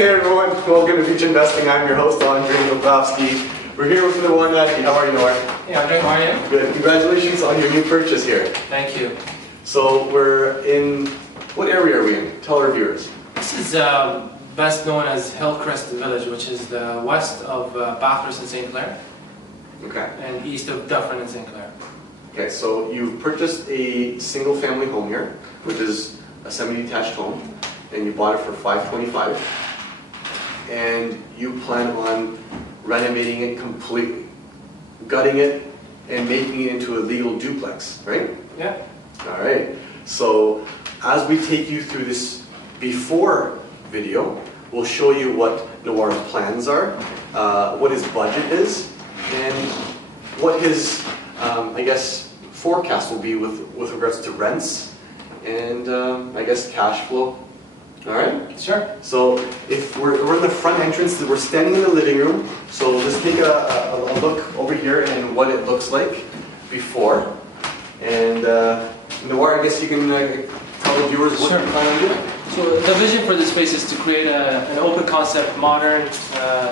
Hey everyone, welcome to Beach Investing. I'm your host, Andrei. We're here with the one that, how are you, Noah? Hey Andrei, how are you? Good. Congratulations on your new purchase here. Thank you. So we're in, what area are we in? Tell our viewers. This is best known as Hillcrest Village, which is the west of Bathurst and St. Clair. Okay. And east of Dufferin and St. Clair. Okay, so you've purchased a single family home here, which is a semi-detached home, and you bought it for $525. And you plan on renovating it completely, gutting it, and making it into a legal duplex, right? Yeah. All right. So as we take you through this before video, we'll show you what Noir's plans are, what his budget is, and what his, I guess, forecast will be with regards to rents and, I guess, cash flow. All right? Sure. So if we're in the front entrance, we're standing in the living room. So let's take a look over here and what it looks like before. And Noir, I guess you can tell the viewers what you plan on doing. So the vision for this space is to create an open concept, modern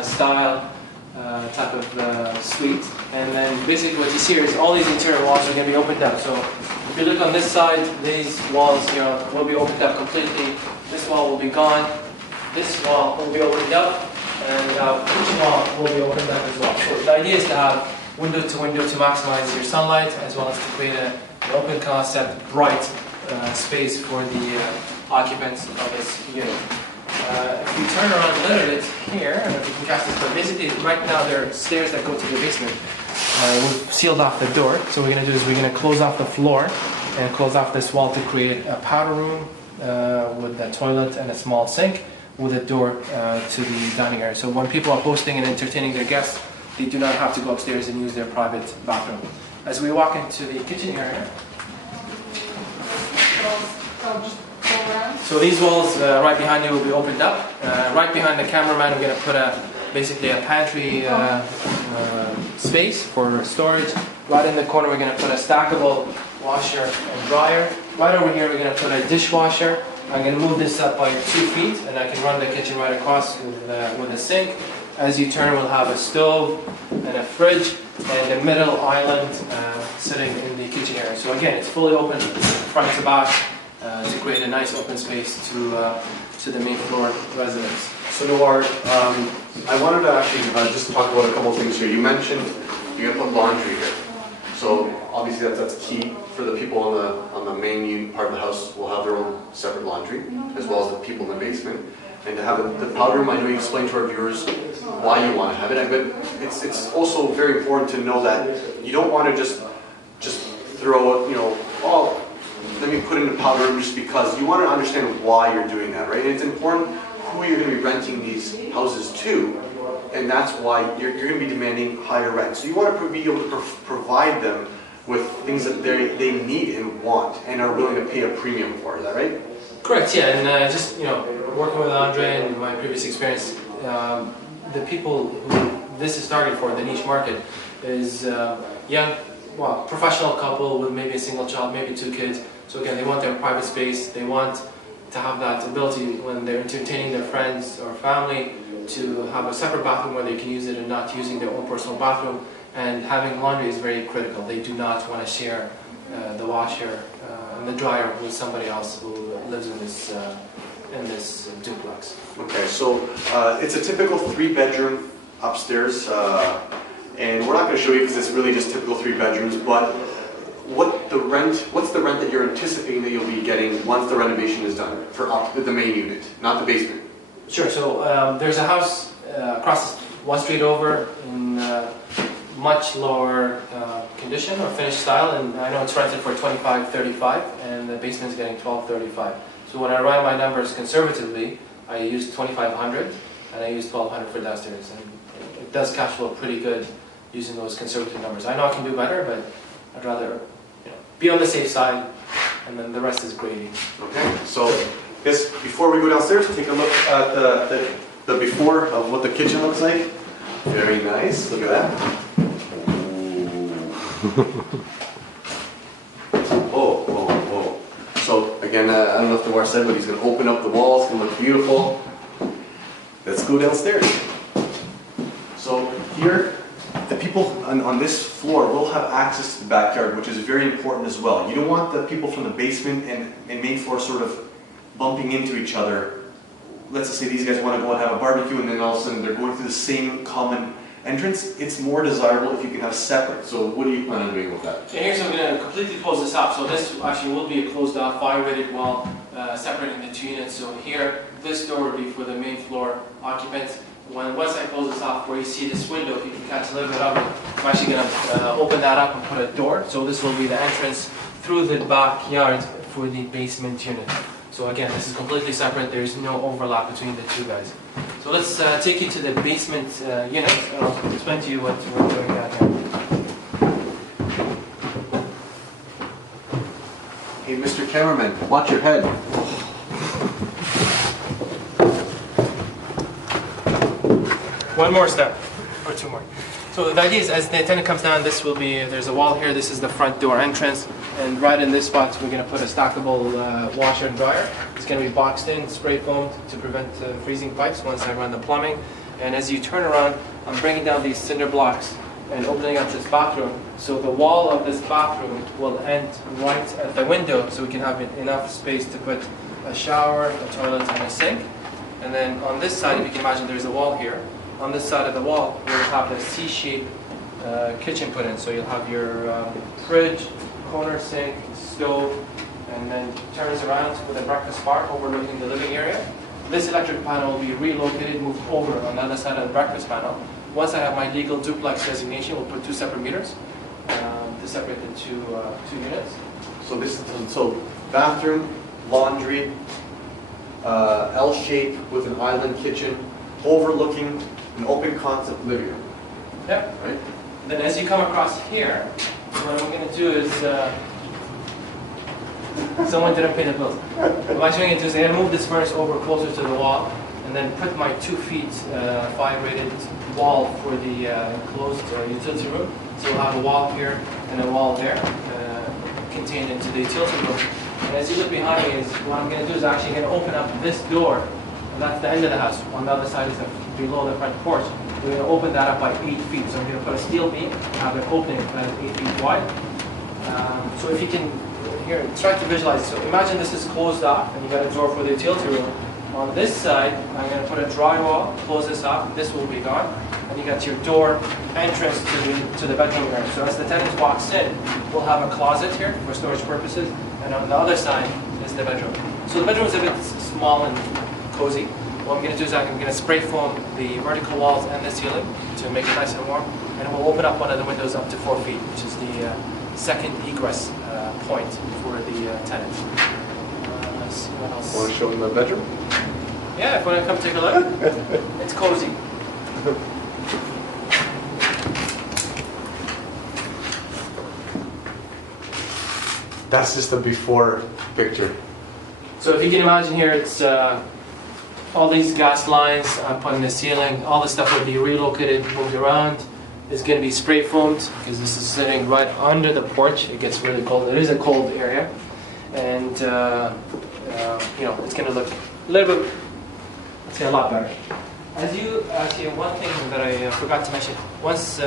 style type of suite. And then basically what you see here is all these interior walls are going to be opened up. So if you look on this side, these walls here will be opened up completely. This wall will be gone. This wall will be opened up. And each wall will be opened up as well. So the idea is to have window to maximize your sunlight, as well as to create an open concept, bright space for the occupants of this unit. If you turn around a little bit here, I don't know if you can catch this, but basically right now there are stairs that go to the basement. We've sealed off the door, so what we're going to do is we're going to close off the floor and close off this wall to create a powder room with a toilet and a small sink with a door to the dining area. So when people are hosting and entertaining their guests, they do not have to go upstairs and use their private bathroom. As we walk into the kitchen area, so these walls right behind you will be opened up. Right behind the cameraman, we're going to put basically a pantry space for storage. Right in the corner, we're going to put a stackable washer and dryer. Right over here, we're going to put a dishwasher. I'm going to move this up by 2 feet, and I can run the kitchen right across with a sink. As you turn, we'll have a stove and a fridge and a middle island sitting in the kitchen area. So again, it's fully open front to back to create a nice open space to the main floor residence. So Noir, I wanted to actually just talk about a couple of things here. You mentioned you're going to put laundry here. So obviously that's key for the people on the main part of the house will have their own separate laundry, as well as the people in the basement. And to have the powder room, I know you explained to our viewers why you want to have it, but it's also very important to know that you don't want to just throw it, oh, let me put in the powder room just because. You want to understand why you're doing that, right? And it's important who you're going to be renting these houses to, and that's why you're going to be demanding higher rent. So you want to be able to provide them with things that they need and want and are willing to pay a premium for. Is that right? Correct, yeah, and just working with Andrei and my previous experience, the people who this is targeted for, the niche market, is young, professional couple with maybe a single child, maybe 2 kids. So again, they want their private space, they want to have that ability when they're entertaining their friends or family to have a separate bathroom where they can use it and not using their own personal bathroom. And having laundry is very critical. They do not want to share the washer and the dryer with somebody else who lives in this duplex. Okay, so it's a typical 3-bedroom upstairs, and we're not going to show you because it's really just typical 3 bedrooms. But what's the rent that you're anticipating that you'll be getting once the renovation is done for the main unit, not the basement? Sure. So there's a house across 1 street over in much lower condition or finished style, and I know it's rented for $25.35, and the basement is getting $12.35. So when I run my numbers conservatively, I use $2,500 and I use $1,200 for downstairs, and it does cash flow pretty good using those conservative numbers. I know I can do better, but I'd rather be on the safe side, and then the rest is gravy. Okay. So this before we go downstairs, take a look at the before of what the kitchen looks like. Very nice. Look at that. Oh. So again, I don't know if Noir said, but he's going to open up the walls. It's going to look beautiful. Let's go downstairs. So here, the people on this floor will have access to the backyard, which is very important as well. You don't want the people from the basement and main floor sort of bumping into each other. Let's just say these guys want to go and have a barbecue and then all of a sudden they're going through the same common entrance. It's more desirable if you can have separate. So what do you plan on doing with that? Okay, here's how we're going to completely close this up. So this actually will be a closed off fire-rated wall separating the two units. So here, this door will be for the main floor occupants. Once I close this off, where you see this window, if you can catch a little bit of it, I'm actually going to open that up and put a door. So this will be the entrance through the backyard for the basement unit. So again, this is completely separate. There's no overlap between the two guys. So let's take you to the basement unit, and I'll explain to you what we're doing down here. Hey, Mr. Cameraman, watch your head. One more step, or two more. So the idea is, as the tenant comes down, this will be, there's a wall here, this is the front door entrance, and right in this spot we're going to put a stackable washer and dryer. It's going to be boxed in, spray foamed to prevent freezing pipes once I run the plumbing. And as you turn around, I'm bringing down these cinder blocks and opening up this bathroom. So the wall of this bathroom will end right at the window, so we can have enough space to put a shower, a toilet, and a sink. And then on this side, if you can imagine, there's a wall here. On this side of the wall, you'll have the C-shaped kitchen put in. So you'll have your fridge, corner sink, stove, and then turns around with a breakfast bar overlooking the living area. This electric panel will be relocated, moved over on the other side of the breakfast panel. Once I have my legal duplex designation, we'll put two separate meters to separate the two units. So this is bathroom, laundry, L shape with an island kitchen, overlooking an open concept living room. Yep. Right? Then as you come across here, what I'm going to do is, someone didn't pay the bills. What I'm going to do is I'm going to move this furnace over closer to the wall, and then put my 2 feet fire-rated wall for the enclosed utility room. So we'll have a wall here and a wall there contained into the utility room. And as you look behind me, what I'm going to do is actually going to open up this door, and that's the end of the house. On the other side is below the front porch. We're going to open that up by 8 feet. So I'm going to put a steel beam and have an opening that is 8 feet wide. So if you can, here, try to visualize. So imagine this is closed off, and you got a door for the utility room. On this side, I'm going to put a drywall, close this off. This will be gone, and you got your door entrance to the bedroom area. So as the tenant walks in, we'll have a closet here for storage purposes, and on the other side is the bedroom. So the bedroom is a bit small and cozy. What I'm going to do is I'm going to spray foam the vertical walls and the ceiling to make it nice and warm, and we'll open up one of the windows up to 4 feet, which is the second egress point for the tenant. Let's see what else. Want to show them the bedroom? Yeah, if you want to come take a look. It's cozy. That's just the before picture. So if you can imagine here, it's all these gas lines up on the ceiling. All the stuff will be relocated, moved around. It's going to be spray foamed because this is sitting right under the porch. It gets really cold. It is a cold area, and you know, it's going to look a little bit, I'd say, a lot better. As you actually, one thing that I forgot to mention: once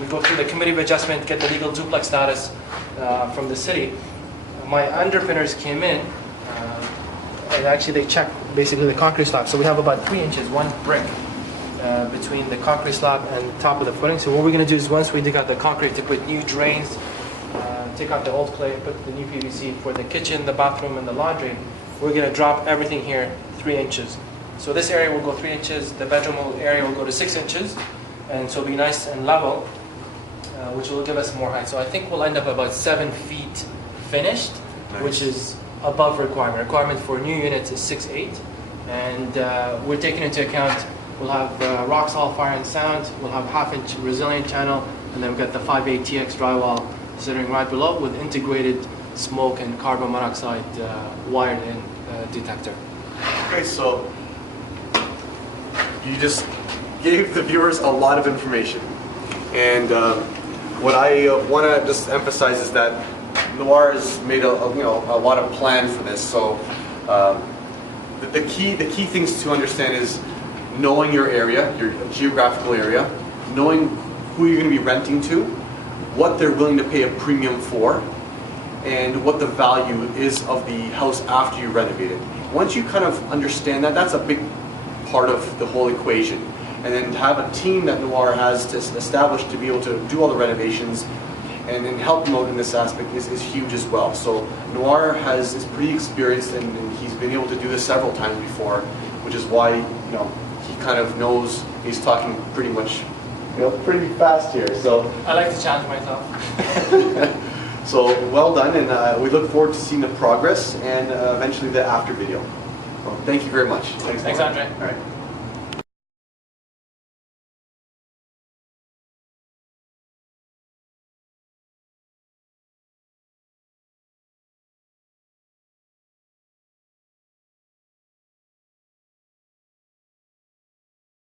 we go through the committee of adjustment, get the legal duplex status from the city, my underpinners came in. And actually they check basically the concrete slab. So we have about 3 inches, one brick between the concrete slab and top of the footing. So what we're going to do is once we dig out the concrete to put new drains, take out the old clay, put the new PVC for the kitchen, the bathroom, and the laundry, we're going to drop everything here 3 inches. So this area will go 3 inches, the bedroom area will go to 6 inches, and so it'll be nice and level, which will give us more height. So I think we'll end up about 7 feet finished, nice. Which is above requirement. Requirement for new units is 6'8", and we're taking into account, we'll have rock salt fire and sound, we'll have half-inch resilient channel, and then we've got the 5'8" TX drywall sitting right below with integrated smoke and carbon monoxide wired in detector. Okay, so you just gave the viewers a lot of information, and what I want to just emphasize is that Noir has made a lot of plan for this. So the key things to understand is knowing your area, your geographical area, knowing who you're going to be renting to, what they're willing to pay a premium for, and what the value is of the house after you renovate it. Once you kind of understand that, that's a big part of the whole equation. And then to have a team that Noir has to establish to be able to do all the renovations and then help them out in this aspect is huge as well. So Noir is pretty experienced, and he's been able to do this several times before, which is why he kind of knows. He's talking pretty much pretty fast here. So I like to challenge myself. so well done, and we look forward to seeing the progress and eventually the after video. Well, thank you very much. Thanks, Andrei. All right.